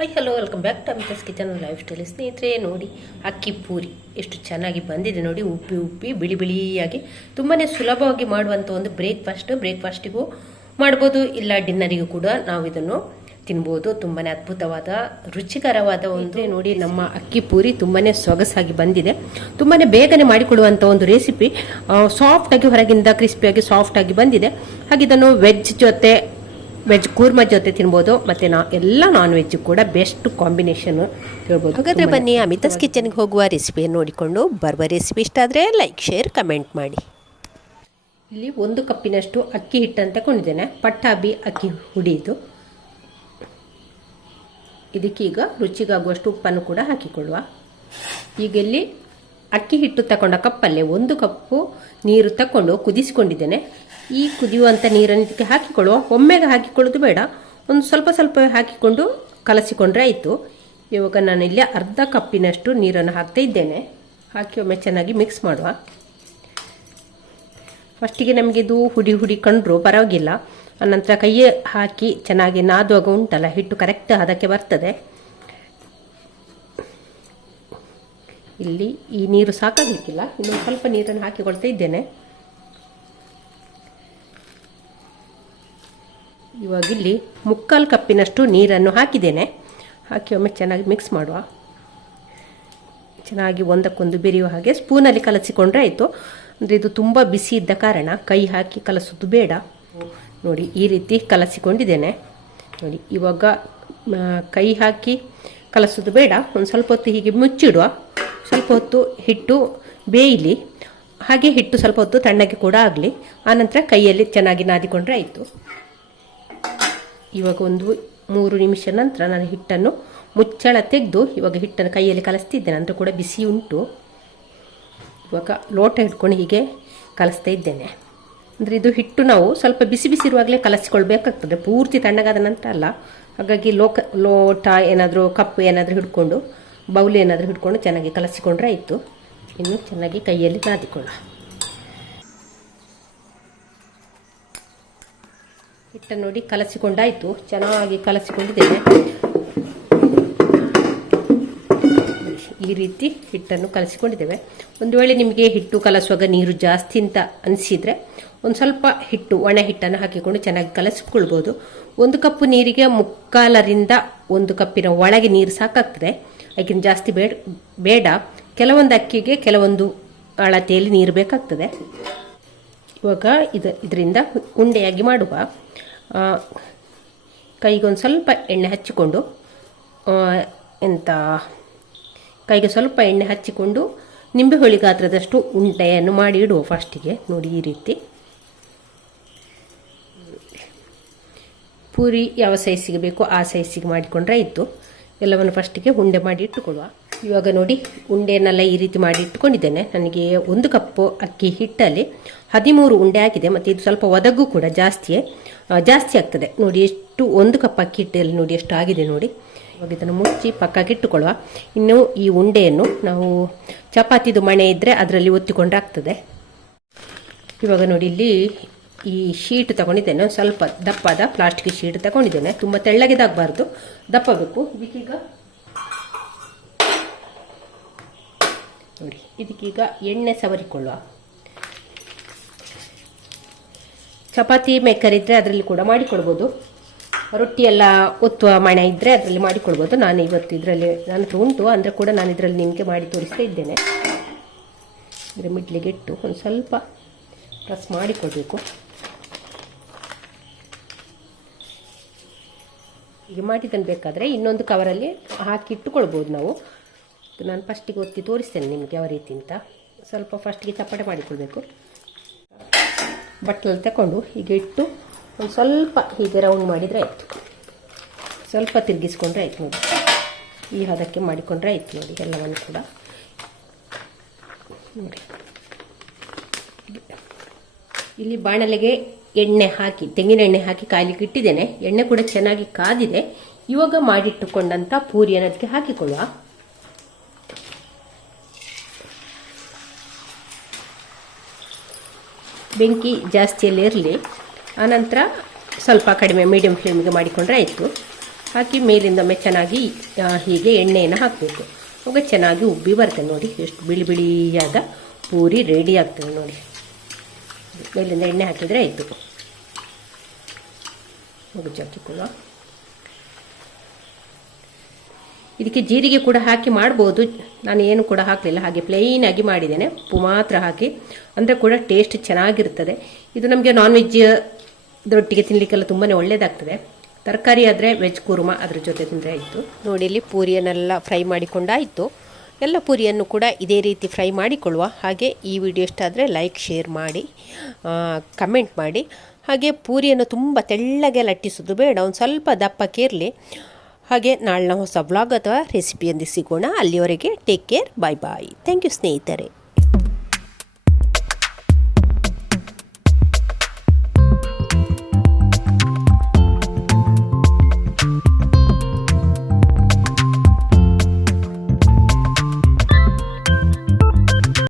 Hi hello welcome back to Amitha's kitchen lifestyle ಸ್ನೇಹಿತರೆ, ನೋಡಿ, ಅಕ್ಕಿ ಪೂರಿ ಎಷ್ಟು ಚೆನ್ನಾಗಿ ಬಂದಿದೆ ನೋಡಿ, ಉಪ್ಪಿ ಉಪ್ಪಿ, ಬಿಳಿ ಬಿಳಿಯಾಗಿ. ತುಂಬಾ ಸುಲಭವಾಗಿ ಮಾಡುವಂಥ ಒಂದು ಬ್ರೇಕ್ಫಾಸ್ಟ್ ಬ್ರೇಕ್ಫಾಸ್ಟಿಗೂ ಮಾಡ್ಬೋದು. ಇಲ್ಲ ಡಿನ್ನರಿಗೂ ಕೂಡ ನಾವು ಇದನ್ನು ತಿನ್ಬೋದು. ತುಂಬಾ ಅದ್ಭುತವಾದ, ರುಚಿಕರವಾದ ಒಂದು ನೋಡಿ, ನಮ್ಮ ಅಕ್ಕಿ ಪೂರಿ ತುಂಬಾ ಸೊಗಸಾಗಿ ಬಂದಿದೆ. ತುಂಬಾ ಬೇಗನೆ ಮಾಡಿಕೊಡುವಂಥ ಒಂದು ರೆಸಿಪಿ ಸಾಫ್ಟಾಗಿ ಹೊರಗಿಂದ ಕ್ರಿಸ್ಪಿಯಾಗಿ ಸಾಫ್ಟಾಗಿ ಬಂದಿದೆ. ಹಾಗೆ ಇದನ್ನು ವೆಜ್ ಜೊತೆ ವೆಜ್ ಕೂರ್ಮ ಜೊತೆ ತಿನ್ಬೋದು ಮತ್ತೆ ನಾ ಎಲ್ಲ ನಾನ್ ವೆಜ್ ಕೂಡ ಬೆಸ್ಟ್ ಕಾಂಬಿನೇಷನ್ ಹೇಳ್ಬೋದು ಹಾಗಾದ್ರೆ ಬನ್ನಿ ಅಮಿತಾಸ್ ಕಿಚನ್ಗೆ ಹೋಗುವ ರೆಸಿಪಿಯನ್ನು ನೋಡಿಕೊಂಡು ಬರುವ ರೆಸಿಪಿ ಇಷ್ಟ ಆದರೆ ಲೈಕ್ ಶೇರ್ ಕಮೆಂಟ್ ಮಾಡಿ. ಇಲ್ಲಿ ಒಂದು ಕಪ್ಪಿನಷ್ಟು ಅಕ್ಕಿ ಹಿಟ್ಟನ್ನು ಕೊಂಡಿದ್ದೇನೆ ಪಟ್ಟಾಬಿ ಅಕ್ಕಿ ಹುಡಿದು ಇದಕ್ಕೀಗ ರುಚಿಗಾಗುವಷ್ಟು ಉಪ್ಪನ್ನು ಕೂಡ ಹಾಕಿಕೊಳ್ಳುವ. ಈಗ ಇಲ್ಲಿ ಅಕ್ಕಿ ಹಿಟ್ಟು ತಗೊಂಡ ಕಪ್ಪಲ್ಲೇ ಒಂದು ಕಪ್ಪು ನೀರು ತಗೊಂಡು ಕುದಿಸಿಕೊಂಡಿದ್ದೇನೆ. ಈ ಕುದಿಯುವಂಥ ನೀರನ್ನು ಇದಕ್ಕೆ ಹಾಕಿಕೊಳ್ಳುವ. ಒಮ್ಮೆಗೆ ಹಾಕಿಕೊಳ್ಳೋದು ಬೇಡ. ಒಂದು ಸ್ವಲ್ಪ ಸ್ವಲ್ಪ ಹಾಕಿಕೊಂಡು ಕಲಸಿಕೊಂಡ್ರೆ ಆಯಿತು. ಇವಾಗ ನಾನು ಇಲ್ಲಿ ಅರ್ಧ ಕಪ್ಪಿನಷ್ಟು ನೀರನ್ನು ಹಾಕ್ತಾ ಇದ್ದೇನೆ. ಹಾಕಿ ಒಮ್ಮೆ ಚೆನ್ನಾಗಿ ಮಿಕ್ಸ್ ಮಾಡುವ. ಫಸ್ಟಿಗೆ ನಮಗೆ ಇದು ಹುಡಿ ಹುಡಿ ಕಂಡ್ರು, ಪರವಾಗಿಲ್ಲ. ಅನಂತರ ಕೈಯೇ ಹಾಕಿ ಚೆನ್ನಾಗಿ ನಾದುವಾಗ ಉಂಟಲ್ಲ, ಹಿಟ್ಟು ಕರೆಕ್ಟ್ ಅದಕ್ಕೆ ಬರ್ತದೆ. ಇಲ್ಲಿ ಈ ನೀರು ಸಾಕಾಗಲಿಕ್ಕಿಲ್ಲ. ಇನ್ನೊಂದು ಸ್ವಲ್ಪ ನೀರನ್ನು ಹಾಕಿಕೊಳ್ತಾ ಇದ್ದೇನೆ. ಇವಾಗ ಇಲ್ಲಿ ಮುಕ್ಕಾಲು ಕಪ್ಪಿನಷ್ಟು ನೀರನ್ನು ಹಾಕಿದ್ದೇನೆ. ಹಾಕಿ ಒಮ್ಮೆ ಚೆನ್ನಾಗಿ ಮಿಕ್ಸ್ ಮಾಡುವ. ಚೆನ್ನಾಗಿ ಒಂದಕ್ಕೊಂದು ಬೆರೆಯುವ ಹಾಗೆ ಸ್ಪೂನಲ್ಲಿ ಕಲಸಿಕೊಂಡ್ರೆ ಆಯಿತು. ಅಂದರೆ ಇದು ತುಂಬ ಬಿಸಿ ಇದ್ದ ಕಾರಣ ಕೈ ಹಾಕಿ ಕಲಸೋದು ಬೇಡ. ನೋಡಿ, ಈ ರೀತಿ ಕಲಸಿಕೊಂಡಿದ್ದೇನೆ. ನೋಡಿ, ಇವಾಗ ಕೈ ಹಾಕಿ ಕಲಸೋದು ಬೇಡ. ಒಂದು ಸ್ವಲ್ಪ ಹೊತ್ತು ಹೀಗೆ ಮುಚ್ಚಿಡುವ. ಸ್ವಲ್ಪ ಹೊತ್ತು ಹಿಟ್ಟು ಬೇಯಲಿ. ಹಾಗೆ ಹಿಟ್ಟು ಸ್ವಲ್ಪ ಹೊತ್ತು ತಣ್ಣಗೆ ಕೂಡ ಆಗಲಿ. ಆನಂತರ ಕೈಯಲ್ಲಿ ಚೆನ್ನಾಗಿ ನಾದಿಕೊಂಡ್ರೆ ಆಯಿತು. ಇವಾಗ ಒಂದು ಮೂರು ನಿಮಿಷ ನಂತರ ನಾನು ಹಿಟ್ಟನ್ನು ಮುಚ್ಚಳ ತೆಗೆದು ಇವಾಗ ಹಿಟ್ಟನ್ನು ಕೈಯಲ್ಲಿ ಕಲಿಸ್ತಿದ್ದೇನೆ ನಂತರ ಕೂಡ ಬಿಸಿ ಉಂಟು. ಇವಾಗ ಲೋಟ ಹಿಡ್ಕೊಂಡು ಹೀಗೆ ಕಲಿಸ್ತಾ ಇದ್ದೇನೆ. ಅಂದರೆ ಇದು ಹಿಟ್ಟು ನಾವು ಸ್ವಲ್ಪ ಬಿಸಿ ಬಿಸಿ ಇರುವಾಗಲೇ ಕಲಸಿಕೊಳ್ಬೇಕಾಗ್ತದೆ. ಪೂರ್ತಿ ತಣ್ಣಗಾದ ನಂತರ ಅಲ್ಲ. ಹಾಗಾಗಿ ಲೋಕ, ಲೋಟ ಏನಾದರೂ, ಕಪ್ ಏನಾದರೂ ಹಿಡ್ಕೊಂಡು, ಬೌಲ್ ಏನಾದರೂ ಹಿಡ್ಕೊಂಡು ಚೆನ್ನಾಗಿ ಕಲಸಿಕೊಂಡ್ರೆ ಆಯಿತು. ಇನ್ನು ಚೆನ್ನಾಗಿ ಕೈಯಲ್ಲಿ ನಾದಿಕೊಳ್ಳ ಹಿಟ್ಟನ್ನು ನೋಡಿ ಕಲಸಿಕೊಂಡಾಯಿತು. ಚೆನ್ನಾಗಿ ಕಲಸಿಕೊಂಡಿದ್ದೇನೆ. ಈ ರೀತಿ ಹಿಟ್ಟನ್ನು ಕಲಸಿಕೊಂಡಿದ್ದೇವೆ. ಒಂದು ವೇಳೆ ನಿಮಗೆ ಹಿಟ್ಟು ಕಲಸುವಾಗ ನೀರು ಜಾಸ್ತಿ ಅಂತ ಅನಿಸಿದರೆ ಒಂದು ಸ್ವಲ್ಪ ಹಿಟ್ಟು, ಒಣ ಹಿಟ್ಟನ್ನು ಹಾಕಿಕೊಂಡು ಚೆನ್ನಾಗಿ ಕಲಸಿಕೊಳ್ಬೋದು. ಒಂದು ಕಪ್ಪು ನೀರಿಗೆ ಮುಕ್ಕಾಲರಿಂದ ಒಂದು ಕಪ್ಪಿನ ಒಳಗೆ ನೀರು ಸಾಕಾಗ್ತದೆ. ಅದಕ್ಕಿಂತ ಜಾಸ್ತಿ ಬೇಡ ಬೇಡ. ಕೆಲವೊಂದು ಅಕ್ಕಿಗೆ ಕೆಲವೊಂದು ಅಳತೆಯಲ್ಲಿ ನೀರು ಬೇಕಾಗ್ತದೆ. ಇವಾಗ ಇದು, ಇದರಿಂದ ಉಂಡೆಯಾಗಿ ಮಾಡುವ ಕೈಗೆ ಕೈಗೊಂದು ಸ್ವಲ್ಪ ಎಣ್ಣೆ ಹಚ್ಚಿಕೊಂಡು ಎಂತ, ಕೈಗೆ ಸ್ವಲ್ಪ ಎಣ್ಣೆ ಹಚ್ಚಿಕೊಂಡು ನಿಂಬೆ ಹುಳಿ ಗಾತ್ರದಷ್ಟು ಉಂಡೆಯನ್ನು ಮಾಡಿ ಇಡುವ ಫಸ್ಟಿಗೆ ನೋಡಿ ಈ ರೀತಿ. ಪೂರಿ ಯಾವ ಸೈಜಿಗೆ ಬೇಕೋ ಆ ಸೈಜಿಗೆ ಮಾಡಿಕೊಂಡ್ರೆ ಆಯಿತು. ಎಲ್ಲವನ್ನು ಫಸ್ಟಿಗೆ ಉಂಡೆ ಮಾಡಿ ಇಟ್ಟುಕೊಳ್ಳುವ. ಇವಾಗ ನೋಡಿ ಉಂಡೆನೆಲ್ಲ ಈ ರೀತಿ ಮಾಡಿ ಇಟ್ಕೊಂಡಿದ್ದೇನೆ. ನನಗೆ ಒಂದು ಕಪ್ಪು ಅಕ್ಕಿ ಹಿಟ್ಟಲ್ಲಿ ಹದಿಮೂರು ಉಂಡೆ ಆಗಿದೆ ಮತ್ತು ಇದು ಸ್ವಲ್ಪ ಒದಗು ಕೂಡ ಜಾಸ್ತಿಯೇ ಜಾಸ್ತಿ ಆಗ್ತದೆ. ನೋಡಿ ಎಷ್ಟು ಒಂದು ಕಪ್ ಅಕ್ಕಿ ಹಿಟ್ಟಲ್ಲಿ ನೋಡಿ ಎಷ್ಟು ಆಗಿದೆ ನೋಡಿ. ಇವಾಗ ಇದನ್ನು ಮುಚ್ಚಿ ಪಕ್ಕಕ್ಕೆ ಇಟ್ಟುಕೊಳ್ಳುವ. ಇನ್ನು ಈ ಉಂಡೆಯನ್ನು ನಾವು ಚಪಾತಿದು ಮಣೆ ಇದ್ದರೆ ಅದರಲ್ಲಿ ಒತ್ತಿಕೊಂಡ್ರೆ ಆಗ್ತದೆ ಇವಾಗ ನೋಡಿ ಇಲ್ಲಿ ಈ ಶೀಟ್ ತಗೊಂಡಿದ್ದೇನೆ. ಸ್ವಲ್ಪ ದಪ್ಪದ ಪ್ಲಾಸ್ಟಿಕ್ ಶೀಟ್ ತಗೊಂಡಿದ್ದೇನೆ. ತುಂಬ ತೆಳ್ಳಗಿದಾಗಬಾರ್ದು. ದಪ್ಪ ಬೇಕು ಇದಕ್ಕೀಗ ನೋಡಿ, ಇದಕ್ಕೀಗ ಎಣ್ಣೆ ಸವರಿಕೊಳ್ಳುವ. ಚಪಾತಿ ಮೇಕರ್ ಇದ್ದರೆ ಅದರಲ್ಲಿ ಕೂಡ ಮಾಡಿಕೊಳ್ಬೋದು ರೊಟ್ಟಿ ಎಲ್ಲ ಒತ್ತುವ ಮಣೆ ಇದ್ದರೆ ಅದರಲ್ಲಿ ಮಾಡಿಕೊಳ್ಬೋದು ನಾನು ಇವತ್ತು ಇದರಲ್ಲಿ, ನಾನು ಉಂಟು, ಅಂದರೆ ಕೂಡ ನಾನು ಇದರಲ್ಲಿ ನಿಮಗೆ ಮಾಡಿ ತೋರಿಸ್ತಾ ಇದ್ದೇನೆ. ಅಂದರೆ ಮಿಡ್ಲಿಗೆ ಇಟ್ಟು ಒಂದು ಸ್ವಲ್ಪ ಪ್ರೆಸ್ ಮಾಡಿಕೊಳ್ಬೇಕು ಈಗ ಮಾಡಿದ್ದನ್ನು ಬೇಕಾದರೆ ಇನ್ನೊಂದು ಕವರಲ್ಲಿ ಹಾಕಿ ಇಟ್ಟುಕೊಳ್ಬೋದು ನಾವು. ನಾನು ಫಸ್ಟಿಗೆ ಒತ್ತಿ ತೋರಿಸ್ತೇನೆ ನಿಮಗೆ ಯಾವ ರೀತಿ ಅಂತ. ಸ್ವಲ್ಪ ಫಸ್ಟಿಗೆ ಚಪ್ಪಟೆ ಮಾಡಿಕೊಳ್ಬೇಕು. ಬಟ್ಟಲಲ್ಲಿ ತಗೊಂಡು ಹೀಗೆ ಇಟ್ಟು ಒಂದು ಸ್ವಲ್ಪ ಹೀಗೆ ರೌಂಡ್ ಮಾಡಿದರೆ ಆಯಿತು. ಸ್ವಲ್ಪ ತಿರುಗಿಸ್ಕೊಂಡ್ರೆ ಆಯ್ತು ನೋಡಿ. ಈ ಹದಕ್ಕೆ ಮಾಡಿಕೊಂಡ್ರೆ ಆಯ್ತು ನೋಡಿ ಎಲ್ಲವನ್ನು ಕೂಡ. ನೋಡಿ. ಇಲ್ಲಿ ಬಾಣಲೆಗೆ ಎಣ್ಣೆ ಹಾಕಿ, ತೆಂಗಿನ ಎಣ್ಣೆ ಹಾಕಿ ಕಾಯ್ಲಿಕ್ಕೆ ಇಟ್ಟಿದ್ದೇನೆ. ಎಣ್ಣೆ ಕೂಡ ಚೆನ್ನಾಗಿ ಕಾದಿದೆ. ಇವಾಗ ಮಾಡಿಟ್ಟುಕೊಂಡಂಥ ಪೂರಿಯನ್ನು ಅದಕ್ಕೆ ಹಾಕಿಕೊಳ್ಳುವ. ಬೆಂಕಿ ಜಾಸ್ತಿಯಲ್ಲಿ ಇರಲಿ. ಆನಂತರ ಸ್ವಲ್ಪ ಕಡಿಮೆ ಮೀಡಿಯಂ ಫ್ಲೇಮಿಗೆ ಮಾಡಿಕೊಂಡ್ರೆ ಆಯಿತು. ಹಾಕಿ ಮೇಲಿಂದೊಮ್ಮೆ ಚೆನ್ನಾಗಿ ಹೀಗೆ ಎಣ್ಣೆಯನ್ನು ಹಾಕಬೇಕು. ಅವಾಗ ಚೆನ್ನಾಗಿ ಉಬ್ಬಿ ಬರ್ತದೆ ನೋಡಿ. ಎಷ್ಟು ಬಿಳಿ ಬಿಳಿಯಾದ ಪೂರಿ ರೆಡಿ ಆಗ್ತದೆ ನೋಡಿ. ಮೇಲಿಂದ ಎಣ್ಣೆ ಹಾಕಿದರೆ ಆಯಿತು. ಮುಗುಚು ಹಾಕಿಕೊಳ್ಳುವ ಇದಕ್ಕೆ ಜೀರಿಗೆ ಕೂಡ ಹಾಕಿ ಮಾಡ್ಬೋದು. ನಾನು ಏನು ಕೂಡ ಹಾಕಲಿಲ್ಲ, ಹಾಗೆ ಪ್ಲೇನ್ ಆಗಿ ಮಾಡಿದ್ದೇನೆ. ಉಪ್ಪು ಮಾತ್ರ ಹಾಕಿ. ಅಂದರೆ ಕೂಡ ಟೇಸ್ಟ್ ಚೆನ್ನಾಗಿರ್ತದೆ. ಇದು ನಮಗೆ ನಾನ್ ವೆಜ್ ಇದರೊಟ್ಟಿಗೆ ತಿನ್ನಲಿಕ್ಕೆಲ್ಲ ತುಂಬಾ ಒಳ್ಳೆಯದಾಗ್ತದೆ ತರಕಾರಿ ಆದರೆ ವೆಜ್ ಕುರ್ಮ ಅದ್ರ ಜೊತೆ ತಿಂದರೆ ಆಯಿತು. ನೋಡಿ ಇಲ್ಲಿ ಪೂರಿಯನ್ನೆಲ್ಲ ಫ್ರೈ ಮಾಡಿಕೊಂಡಾಯಿತು. ಎಲ್ಲ ಪೂರಿಯನ್ನು ಕೂಡ ಇದೇ ರೀತಿ ಫ್ರೈ ಮಾಡಿಕೊಳ್ಳುವ. ಹಾಗೆ ಈ ವಿಡಿಯೋ ಇಷ್ಟ ಆದರೆ ಲೈಕ್ ಶೇರ್ ಮಾಡಿ ಕಮೆಂಟ್ ಮಾಡಿ. ಹಾಗೆ ಪೂರಿಯನ್ನು ತುಂಬ ತೆಳ್ಳಗೆ ಲಟ್ಟಿಸೋದು ಬೇಡ. ಒಂದು ಸ್ವಲ್ಪ ದಪ್ಪಕ್ಕಿರಲಿ ಹಾಗೆ ನಾಳಿನ ಹೊಸ ವ್ಲಾಗ್ ಅಥವಾ ರೆಸಿಪಿಯಲ್ಲಿ ಸಿಗೋಣ. ಅಲ್ಲಿವರೆಗೆ take care bye bye thank you ಸ್ನೇಹಿತರೆ.